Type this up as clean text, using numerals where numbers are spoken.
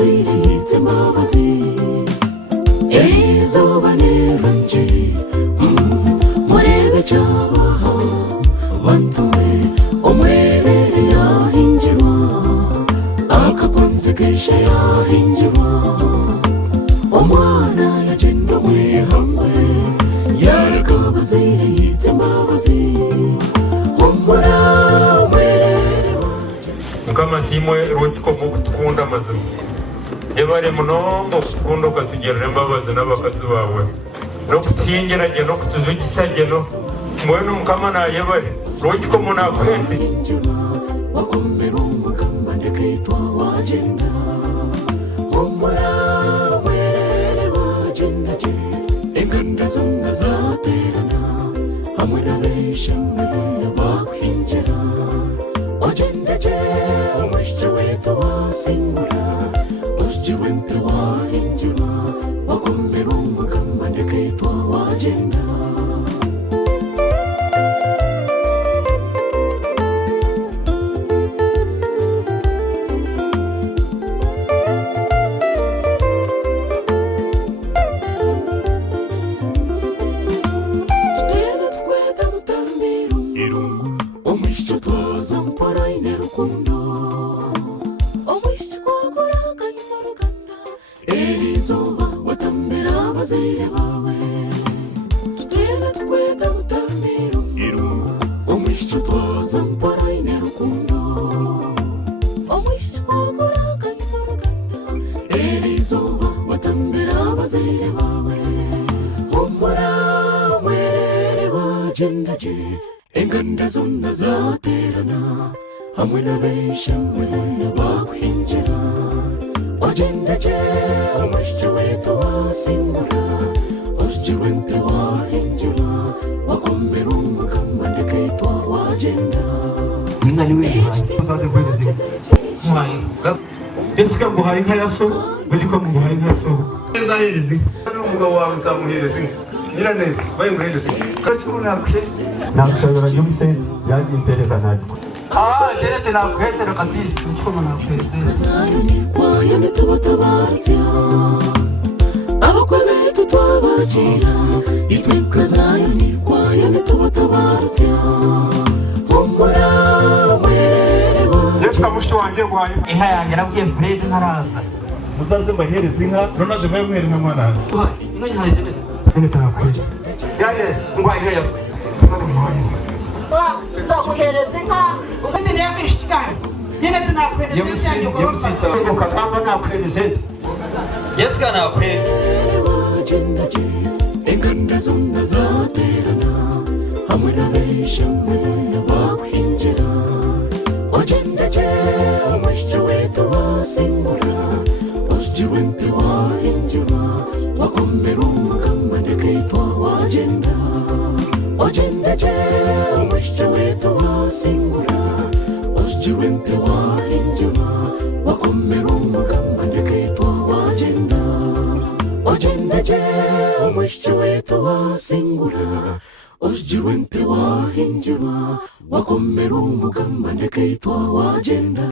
baziriyitse mbabazi izuba nirunje murebe cyabaha bantuwe umwerere yahinjirwa akaponze kesha yahinjirwa umwana yagenda umwihamwe yareka baziriyitse mbabazi humura umwerere mukama simwe rutiko mukutukunda amazima ebare munombo kukundo katugerera imbabazi n'abakazi bawe no kutingerage no kutujugisage no mwene mukama nayebare rutiko munakwende wakomera umugamba ndekitwa wagenda humura umwerere wagenda je inganda zonna zaterana hamwe n'abeshamwe bakwinjira wagenda je umushe wetu wasingura ujiwente wahinjira wakomera umugamba ndekitwa wagenda Elizoba watambira bazire bawe tutena tukweta mutambiro omwisho twaza mpara ine rukundo omwisho kwagura kansoruganda Elizoba watambira bazire bawe humura umwerere wagenda je enganda zonna zaterana hamwe n'abeshamwe bakwinjira wagenda je umushe wetu wasingura ujiwente wahinjira wakomera umugamba ndekitwa wagenda Nani wewe uzaze kwezi mwayi Desika muhaye nka yaso biko muhaye nka so nzahirizi umugabo wawe nzamuhereza nyiraneza bayimuhereza kasi unakhe nakushobora yumse yaje imbere kanadiko Derete nakuhetera kazizi uchikoma nakuhetera Zayoni kwayane tubatabaritya abakwe betu twabakira itwebwe Zayoni kwayane tubatabaritya humura umwerere Desika mushiti wanje gwaye inka yanjye nabwiye Fred ntaraza muzaze mbahereza inka ronaje bayimuhereza nka mwana inka yaje nene takwije Yanes ngwaye inka yaso nzakuhereza inka ufite niyo kwishikana nyine tunakuhereza inka Yemusita ukakamba nakuhereza Jessica nakuhereza wagenda je enganda zonna zaterana hamwe n'abeshamwe bakwinjira wagenda je umushe wetu wasingura ujiwente wahinjira wakomera umugamba ndekitwa wagenda wagenda je umushe wetu wasingura ujiwente wahinjira wakomera umugamba ndekitwa wagenda wagenda je umushe wetu wasingura ujiwente wahinjira wakomera umugamba ndekitwa wagenda